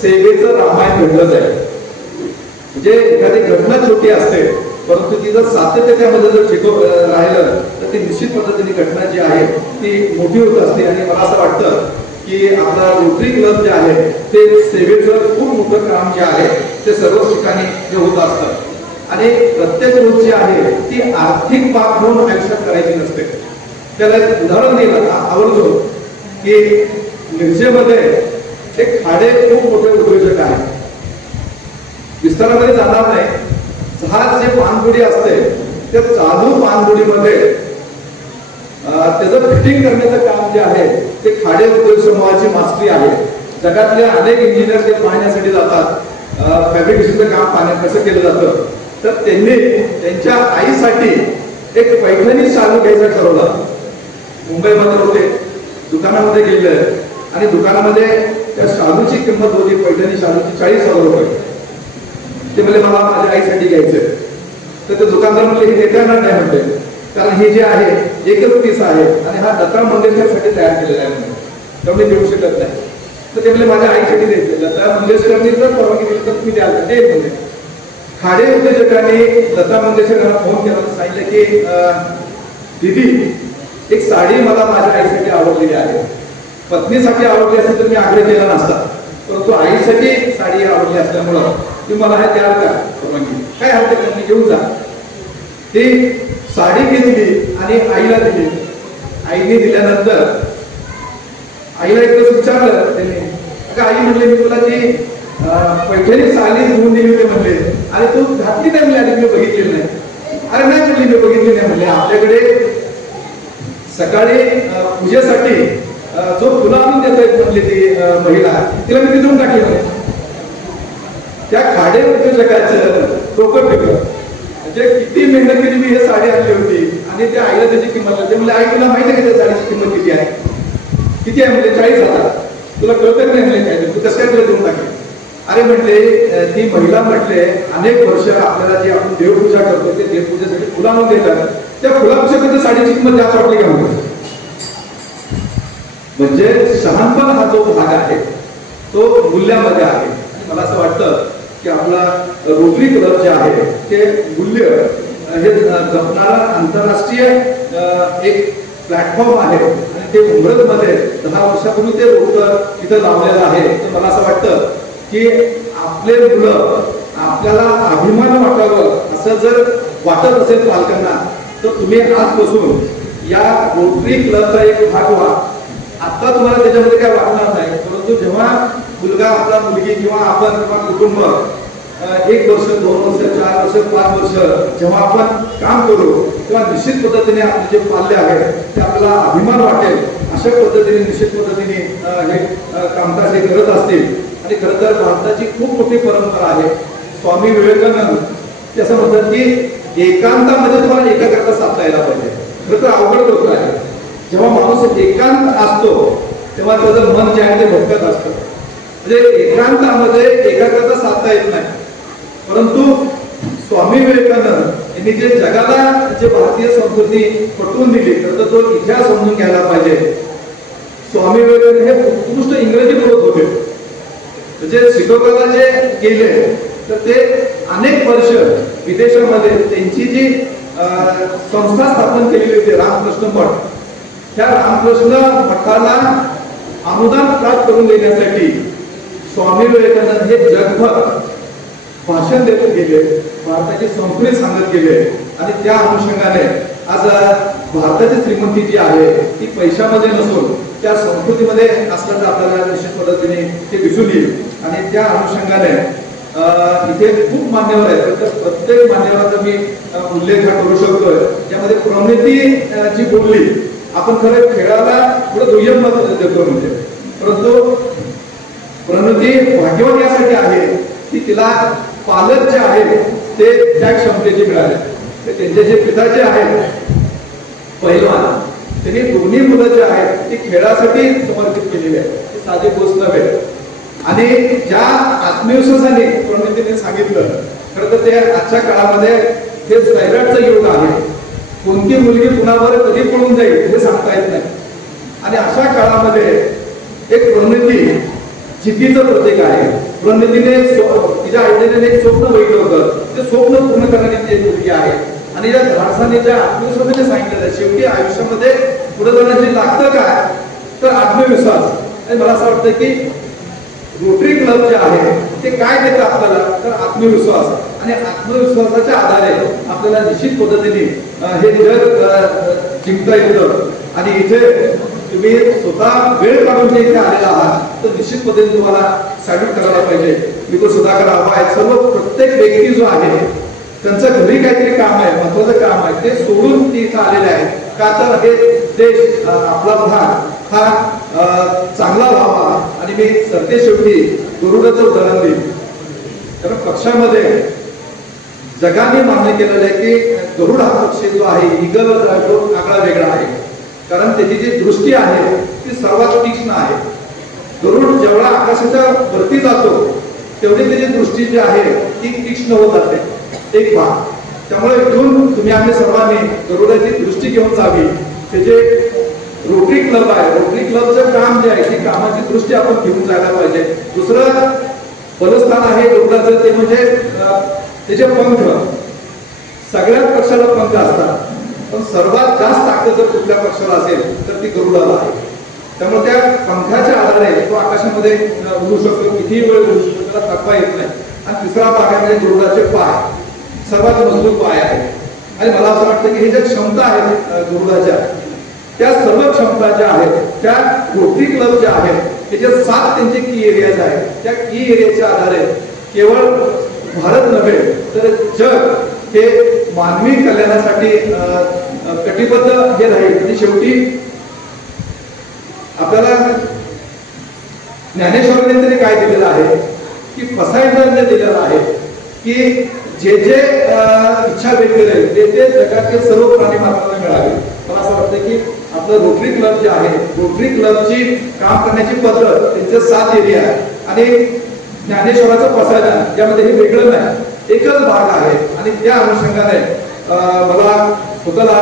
सेवेचं रामायण घडलं जाईल. म्हणजे एखादी घटना छोटी असते परंतु ती जर सातत्य त्यामध्ये जर राहिलं तर ती निश्चित पद्धतीने घटना जी आहे ती मोठी होत असते. आणि मला असं वाटतं की आपला रोटरी क्लब जे आहे ते सेवेचं खूप मोठं काम जे आहे ते सर्व ठिकाणी जे होत असतं. आणि प्रत्येक गोष्ट जी आहे ती आर्थिक बाब म्हणून आयुष्यात करायची नसते. त्याला एक उदाहरण दिलं आवडतो की मिरजेमध्ये एक खाडे खूप मोठे उद्योजक आहेत. विस्तारामध्ये जाणार नाही. जहाज जे पानपुडी असते त्या चालू पानपुडीमध्ये त्याचं फिटिंग करण्याचं काम जे आहे ते खाडे उद्योग समूहाची मास्टरी आहे. जगातले अनेक इंजिनियर ते पाहण्यासाठी जातात फॅब्रिकेशनचं काम पाण्यात कसं केलं जातं, तर त्यांनी त्यांच्या आईसाठी एक पैठणी शालू घ्यायचा ठरवला. मुंबईमध्ये होते, दुकानामध्ये गेले आणि दुकानामध्ये त्या शालूची किंमत होती, पैठणी शालूची 40,000 रुपये. ते म्हणजे मला माझ्या आईसाठी घ्यायचे. तर ते दुकानदार म्हणले हे देता येणार नाही म्हणते, कारण हे जे आहे एकच पीस आहे आणि हा लता मंगेशकरसाठी तयार केलेला आहे, त्यामुळे देऊ शकत नाही. तर ते म्हणजे माझ्या आईसाठी द्यायचं. लता मंगेशकरनी जर परवानगी दिली तर तुम्ही द्याल ते म्हणजे. खाडे उद्योजकांनी लता मंगेशकरांना फोन केला, सांगितलं की दीदी एक साडी मला माझ्या आईसाठी आवडलेली आहे. पत्नीसाठी आवडली असती तर मी आग्रह केला नसता, परंतु आईसाठी साडी आवडली असल्यामुळं तुम्ही मला हे द्याल का परवानगी? काय हरकत नाही, मी घेऊन जा. ती साडी घेतली आणि आईला दिली. आईने दिल्यानंतर आईला एकच विचारलं त्यांनी, का आई म्हणले मी तुला ती पैठणी साडी घेऊन दिली होती म्हणले, आणि तू घातली नाही म्हणले, आणि मी बघितली नाही. अरे नाही म्हणली मी बघितली नाही म्हणले. आपल्याकडे सकाळी पूजेसाठी जो फुलं आणून देत म्हणली ती महिला, तिला मी देऊन टाकली म्हणे. त्या खाडे उद्योजकाचं डोकं फिरलं. म्हणजे किती मेहनत केली मी हे साडी आणली होती आणि त्या आईला त्याची किंमत लागते. म्हणजे आई तुला माहिती आहे का त्या साडीची किंमत किती आहे? किती आहे म्हणजे 40,000. तुला कळतं नाही म्हणजे काय, तू कसं काय तुला देऊन टाकेल? अरे म्हटले ती महिला म्हटले अनेक वर्ष आपल्याला जे आपण देवपूजा करतो ते देवपूजेसाठी फुलं आणून देतात, त्या फुलापेक्षा त्या साडीची किंमत जास्त वाटली का म्हणतो. म्हणजे शहाणपण हा जो भाग आहे तो मूल्यामध्ये आहे. मला असं वाटतं की आपला रोटरी क्लब जे आहे ते मूल्य हे जपणारा आंतरराष्ट्रीय एक प्लॅटफॉर्म आहे आणि ते मुंबईमध्ये 10 वर्षापूर्वी ते रोप इथं लावलेलं आहे. तर मला असं वाटतं की आपले मुलं आपल्याला अभिमान वाटावं असं जर वाटत असेल पालकांना, तर तुम्ही आजपासून या रोटरी क्लबचा एक भाग व्हा. आता तुम्हाला त्याच्यामध्ये काय वाटणार नाही, परंतु जेव्हा मुलगा आपला मुलगी किंवा आपण किंवा कुटुंब 1 वर्ष 2 वर्ष 4 वर्ष 5 वर्ष जेव्हा आपण काम करू तेव्हा निश्चित पद्धतीने आपले जे पाल्य आहे ते आपल्याला अभिमान वाटेल. अशा पद्धतीने निश्चित पद्धतीने हे कामकाज हे करत असतील. आणि खरं तर भारताची खूप मोठी परंपरा आहे. स्वामी विवेकानंद ते असं म्हणतात की एकांतामध्ये तुम्हाला एकाग्रता साधता यायला पाहिजे. खरं तर अवघड गोष्ट आहे. जेव्हा माणूस एकांत असतो तेव्हा त्याचं मन जे आहे ते भटकत असतं. म्हणजे एकांतामध्ये एकाग्रता साधता येत नाही. परंतु स्वामी विवेकानंद यांनी जे जगाला जे भारतीय संस्कृती पटवून दिली, तर तो इतिहास समजून घ्यायला पाहिजे. स्वामी विवेकानंद हे उत्कृष्ट इंग्रजी बोलत होते. म्हणजे शिकवताना जे गेले तर ते अनेक वर्ष विदेशामध्ये त्यांची जी संस्था स्थापन केलेली होती रामकृष्ण मठ, त्या रामकृष्ण मठाला अनुदान प्राप्त करून देण्यासाठी स्वामी विवेकानंद हे जगभर भाषण देत गेले, भारताची संस्कृती सांगत गेले. आणि त्या अनुषंगाने आज भारताची श्रीमंती जी आहे ती पैशामध्ये नसून त्या संस्कृतीमध्ये असल्याचं आपल्याला निश्चित पद्धतीने ते दिसून येईल. आणि त्या अनुषंगाने इथे खूप मान्यवर आहेत, तर प्रत्येक मान्यवराचा मी उल्लेख करू शकतोय. त्यामध्ये प्रणिती जी बोलली, आपण खरं खेळाला थोडं दुय्यम मत देतो म्हणजे, परंतु प्रणिती भाग्यवान यासाठी आहे की तिला पालक जे आहेत ते त्या क्षमतेचे मिळाले. त्यांचे जे पिता जे आहेत पहिलवान, त्यांनी दोन्ही मुलं जे आहेत ती खेळासाठी समर्पित केलेली आहे. ती साधी गोष्ट नव्हे. आणि ज्या आत्मविश्वासाने प्रणितीने सांगितलं, खरं तर ते आजच्या काळामध्ये हे सैराटचं युग आहे. कोणती मुलगी कुणावर कधी पळून जाईल हे सांगता येत नाही. आणि अशा काळामध्ये एक प्रणिती जिद्दीचं प्रतीक आहे. प्रणितीने तिच्या आईने एक स्वप्न बघितलं होतं, ते स्वप्न पूर्ण करणारी ती एक मुलगी आहे. आणि या धाडसाने ज्या आत्मविश्वासाने सांगितलेलं आहे, शेवटी आयुष्यामध्ये पुढे जाण्याची लागतं काय, तर आत्मविश्वास. आणि मला असं वाटतं की रोटरी क्लब जे आहे ते काय देतं आपल्याला, तर आत्मविश्वास. आणि आत्मविश्वासाच्या आधारे आपल्याला निश्चित पद्धतीने हे जग जिंकता येतं. आणि इथे तुम्ही स्वतः वेळ काढून जे इथे आलेला आहात, तर निश्चित पद्धतीने तुम्हाला सॅल्यूट करायला पाहिजे. मी तो सुधाकर हवा आहे. सर्व प्रत्येक व्यक्ती जो आहे त्यांचं घरी काहीतरी काम आहे, महत्वाचं काम आहे, ते सोडून ते इथं आलेले आहेत. का तर हे देश आपला भाग हा चांगला व्हावा. आणि मी सरते शेवटी गरुडाचं उदाहरण देईन. कारण पक्षामध्ये जगाने मान्य केलेलं आहे की गरुड हा पक्ष जो आहे ईगल तो आगळा वेगळा आहे, कारण त्याची जी दृष्टी आहे ती सर्वात तीक्ष्ण आहे. गरुड जेवढा आकाशाच्या वरती जातो तेवढी त्याची दृष्टी जी आहे ती तीक्ष्ण होत जाते, एक भाग. त्यामुळे इथून तुम्ही आम्ही सर्वांनी गरुडाची दृष्टी घेऊन जावी. ते जे रोटरी क्लब आहे, रोटरी क्लबचं काम जे आहे ती कामाची दृष्टी आपण घेऊन जायला पाहिजे. दुसरं बलस्थान आहे गरुडाचं, ते म्हणजे त्याचे पंख. सगळ्याच पक्षाला पंख असतात, पण सर्वात जास्त ताकद जर कुठल्या पक्षाला असेल तर ती गरुडाला आहे. त्यामुळे त्या पंखाच्या आधारे तो आकाशामध्ये उडू शकतो, कितीही वेळ उडू शकतो, त्याला थकवा येत नाही. आणि तिसरा भाग आहे गरुडाचे पाय, सर्वात मजबूत पाय आहे. आणि मला असं वाटतं की हे ज्या क्षमता आहेत गरुडाच्या, त्या सर्व क्षमता ज्या आहेत त्या रोटरी क्लब ज्या आहेत त्याच्या 7 त्यांचे की एरियाज आहेत. त्या की एरियाच्या आधारे केवळ भारत नव्हे तर जग हे मानवी कल्याणासाठी कटिबद्ध हे राहील. आणि शेवटी आपल्याला ज्ञानेश्वरांनी तरी काय दिलेलं आहे की फसायचं दिलेलं आहे की जे जे इच्छा व्यक्त करेल ते जगातील सर्व प्राणी मात्रांना मिळावे. मला असं वाटतं की आपलं रोटरी क्लब जे आहे, रोटरी क्लबची काम करण्याची पद्धत, त्यांचे 7 एरिया आहे. आणि ज्ञानेश्वराचं फसायचं ज्यामध्ये हे वेगळं नाही, एकच भाग आहे. आणि त्या अनुषंगाने मला स्वतःला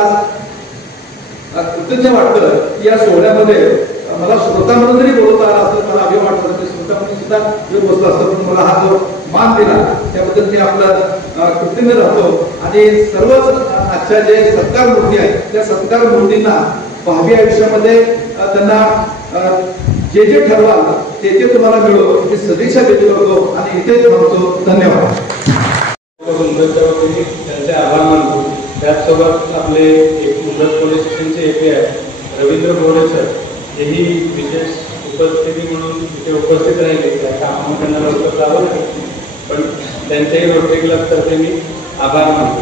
कृतज्ञ वाटतं की या सोहळ्यामध्ये मला श्रोता म्हणून जरी बोलवता आला असतं मला अभिमान वाटतं की श्रोता म्हणून सुद्धा जर बसलो असतो, पण मला हा जो मान दिला त्याबद्दल मी आपला कृतज्ञ राहतो. आणि सर्वच आजच्या जे सत्कार मूर्ती आहेत त्या सत्कार मूर्तींना भावी आयुष्यामध्ये त्यांना जे जे ठरवाल ते ते तुम्हाला मिळो ही सदिच्छा व्यक्त करतो आणि इथेच थांबतो. धन्यवाद. त्यांचे आभार मानतो. त्याचसोबत आपले मुंबई पोलीस स्टेशनचे एपी आहे रवींद्र गोरे सर, हेही विशेष उपस्थिती म्हणून इथे उपस्थित राहिले. त्या कामामध्ये त्यांना लवकर जावं लागेल, पण त्यांच्याही रोटरी क्लबतर्फे मी आभार मानतो.